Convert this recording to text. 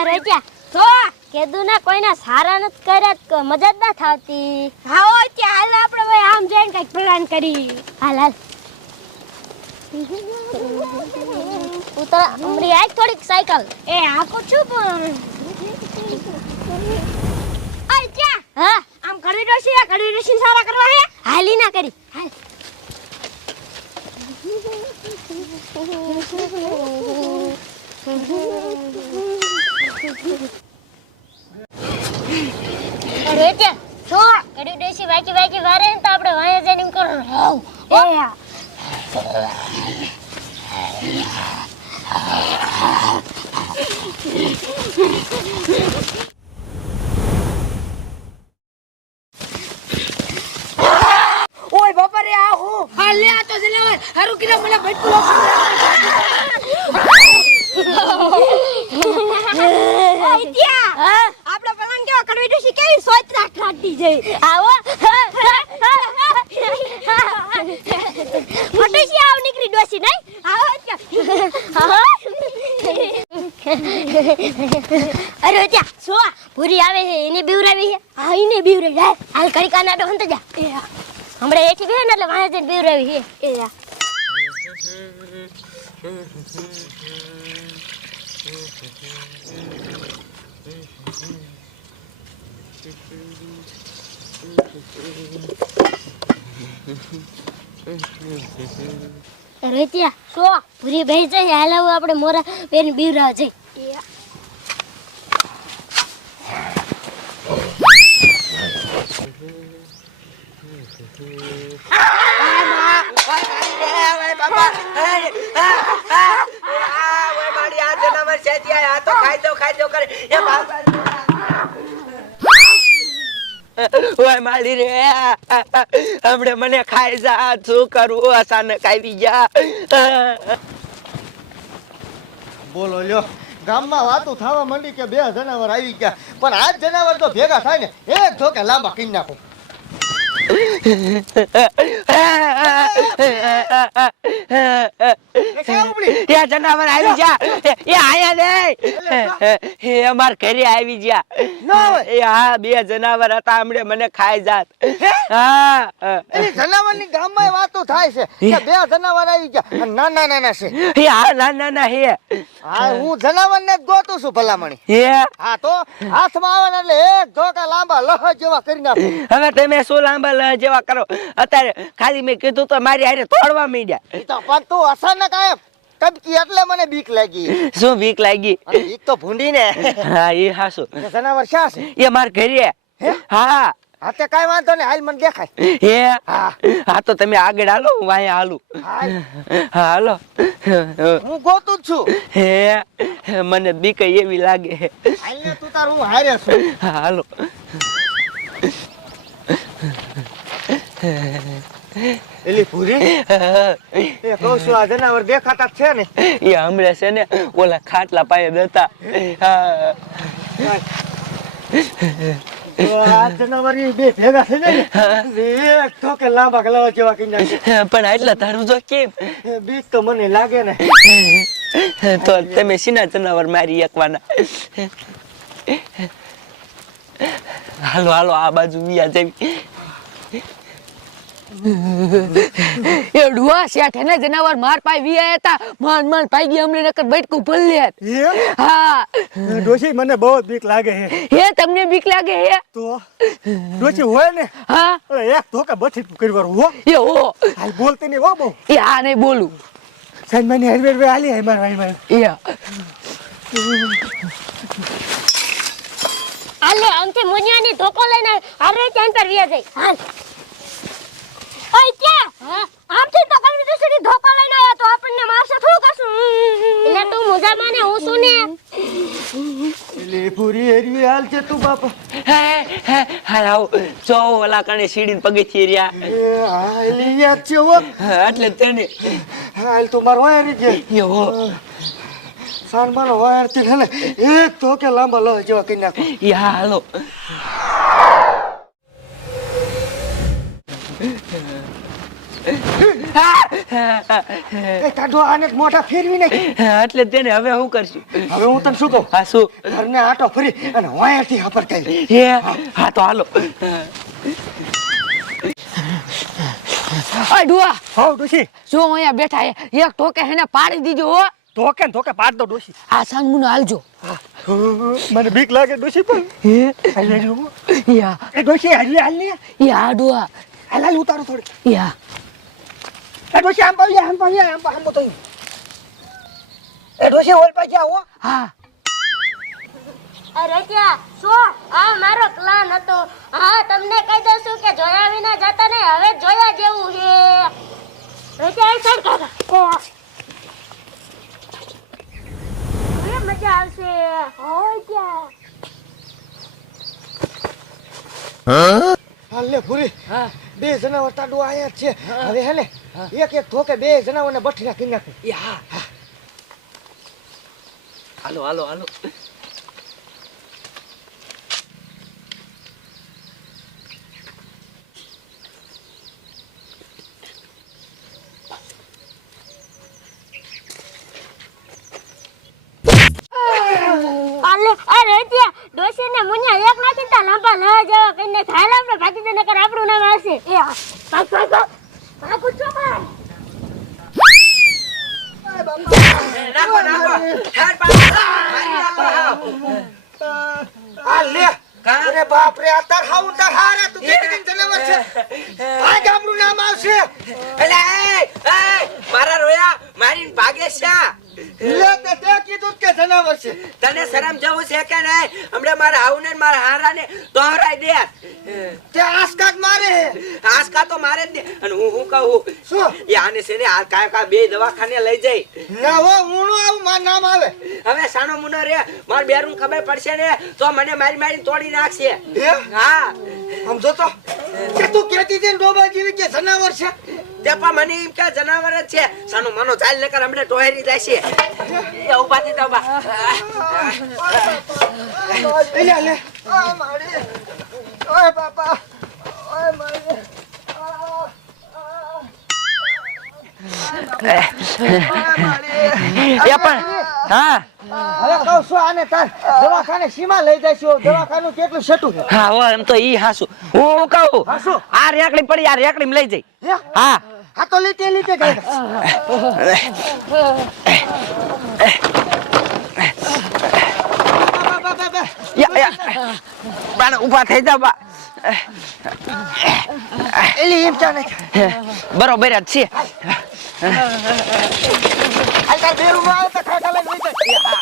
અરે તો કેદુ ના કોઈના સારા નથી કર્યા તો મજા જ ના થાતી હા આવો ચાલ આપણે ભાઈ આમ જઈને કંઈક પ્લાન કરી. હાલ હાલ. ઉતર અમરી આજ થોડીક સાયકલ એ આખો છું પણ. અરે ક્યાં? હા. આમ ઘડી ડોસી આ ઘડી ડોસી સારા કરવા હે? હાલી ના કરી. હાલ. અરે કે છો? કડી ડેસી વાકી વાકી વારે ને તો આપણે વાયા જઈને એમ કરો. એ હા. ઓય બાપા રે આ હું? હા લે આ તો જલાવર હારું કિરા મને બટકું જઈ. આવો. ફટોશી આવ નીકળી ડોસી નહીં. આવો અરે ત્યાં, શું પૂરી આવે છે, એને બીવરાવી છે. હા, એને બીવરાવી. જાય હાલ કરી કાના તો હંત જા હમણાં એઠી બે ને એટલે વાંહે જઈને બીવરાવી છે. એ યા. અરે સો પૂરી ભાઈ જાય હાલ આપણે મોરા બેન બીવરાવ જઈ. એ યા. ઓય માલી રે. હમણે મને ખાઈ જા. શું કરવું અચાનક આવી ગયા. બોલો, લ્યો. ગામમાં વાતો થવા માંડી કે બે જનાવર આવી ગયા. પણ આ જનાવર તો ભેગા થાય ને, એક ધોકે લાંબા કરી નાખો. એ? એ જનાવર આવી જા એ આયા ને એ અમાર ઘરે આવી ગયા. એ હા બે જનાવર હતા હમણે મને ખાઈ જાત. હા? ની ગામમાં વાતો થાય છે કે બે જનાવર આવી ગયા. નાના નાના છે. એ હા નાના ના હે હા હું જનાવર ને ગોતું છું ભલામણી. હે? હા તો હાથમાં આવે એટલે એક ધોકા લાંબા લહ જેવા કરી નાખો. હવે તમે શું લાંબા લ જેવા કરો. અત્યારે ખાલી મેં કીધું તો મારી હારે તોડવા માંડ્યા. તો પણ તું અચાનક આય કબકી એટલે મને બીક લાગી. શું બીક લાગી? બીક તો ભૂંડી ને. હા એ હાસુ. જનાવર ક્યાં છે એ માર ઘરે. હા? હા. તે કાંઈ વાંધો નહીં. હાલ મને દેખાય. હે? હા. તો તમે આગળ હાલો હું વાંહે હાલું. હા હાલો. હું ગોતું જ છું. હે? મને બીક એવી લાગે. હાલને તું તારું હું હારે છું. હાલો. એલી પૂરી? એ કહું છું આ જનાવર દેખાતા છે ને? એ હમણાં છે ને ઓલા ખાટલા પાયે દતા પણ એટલા તારું તો કેમ? બીજ તો મને લાગે ને. તો તમે સીના જનાવર મારી એકવાના. હાલો હાલો આ બાજુ વિયા જવી. એ ડુઆ જનાવર માર પાઈ વી હતા માન માન પાઈ ગઈ અમને નકર બેઠકું ભલ્લે હા. ડોશી મને બહુ બીક લાગે છે હે તમને બીક લાગે હે? તો? ડોશી હોય ને? હા. અરે એક ધોકા બથી કરી હો. એ હો. હાલ બોલતી નહીં હો બહુ. એ આ નહીં બોલું. સાઈન માની હરવે હરવે હાલી હે માર ભાઈ માર એ હાલે આમથી મુનિયાની ધોકો લઈને અરે ત્યાં પર વ્યા જાય હાલ. આમથી તો ડોસી ધોકો લઈને આયા તો આપણને મારશે. થોડું કશું એટલે તું મુજા માને હું શું ને. એટલે પૂરી હરવી હાલ છે તું બાપા. હે હે હાલ આવો. જો ઓલા કણે સીડીને પગથિયે રહ્યા એ હા એલી યાદ છે હો. એટલે તેને. હાલ તું મારો વાયર જ. જે યો સાન મારો થી ને એક ધોકે લાંબા લો જેવા કરી નાખો. એ હાલો. એ કાઢો આને મોઢા ફેરવી નાખી. એટલે તેને હવે હું કરશું. હવે હું તને શું કહું? હા શું? ઘરને આટો ફરી અને વાયાથી હાપર કરી હે? હા. તો હાલો. ઓય ડુઆ. હોવ ડોશી. જો અહીંયા બેઠા હે એક ટોકે હેને પાડી દીજો હો. ટોકે ને ધોકે પાડ દો ડોશી. આ સાનમુનો હાલજો. મને બીક લાગે ડોશી પણ. હે? હાલ હાલ યા. એ ડોશી હાલ હાલ યા ડુઆ. હાલ હાલ ઉતારો થોડી. યા. એ ડોશી આમ પાવી આમ પાવી આમ આમ તો એ ડોશી ઓલ પાછી આવો હા. અરે ત્યાં શું? આ મારો પ્લાન હતો. હા તમને કહી દઉં છું કે જોયા વિના જતા નહીં હવે જોયા જેવું છે. રજા કાકા. હવે મજા આવશે. હોય ક્યાં? હાલ લે પૂરી બે જણા તાડુ આયા છે. હવે હે ને એક એક ધોકે બે જનાવરને બઠીના કરી નાખે. યા હાલો હાલો હાલો. મુનિયા એક નાખી તા લાંબા લહ જેવા કઈને ખાયલા આપણે ભાગી દે નકર આપણું નામ આવશે. એ પાક ભાગ. ભાગ પાડો. આ તાર હાઉ તાર તું કેટલી જનાવર છે આ ગામનું મારા રોયા મારી ભાગે છે લે તે તે કીધું કે જનાવર છે તને શરમ જવું છે કે નહીં? હમણે મારા હાઉને મારા હારાને દોહરાઈ દે. તે આસકાત મારે. આસકા તો મારે જ દે. અને હું હું કહું? શું? યાને છે ને આ કાંઈ કા બે દવાખાને લઈ જઈ ના હો હું આવું માર નામ આવે. હવે સાનો મુનો રે માર બેરું ખબર પડશે ને તો મને મારી મારી તોડી નાખશે. હા? સમજો તો કે તું કેતી છે ડોબા જેવી કે જનાવર છે તે પણ મને એમ કે જનાવર જ છે. સાનું મનો ચાલ ને કર હમણે ટોહેરી જાય છે એ ઊભા થી ઊભા લે લે આ મારી ઓય બાપા. ઓય મારી. એ પણ હા હવે કહું છું આને તાર દવાખાને સીમા લઈ જઈશું દવાખાનું કેટલું છે હા હો એમ તો ઈ હાસુ હું કહું? આ રેકડી પડી આ રેકડી લઈ જઈ હા હા તો લીટે લીટે ગઈ બાને ઊભા થઈ જા બા એલી એમ ચાલે બરોબર જ છે હાલ તાર બેરું નો આવે yeah.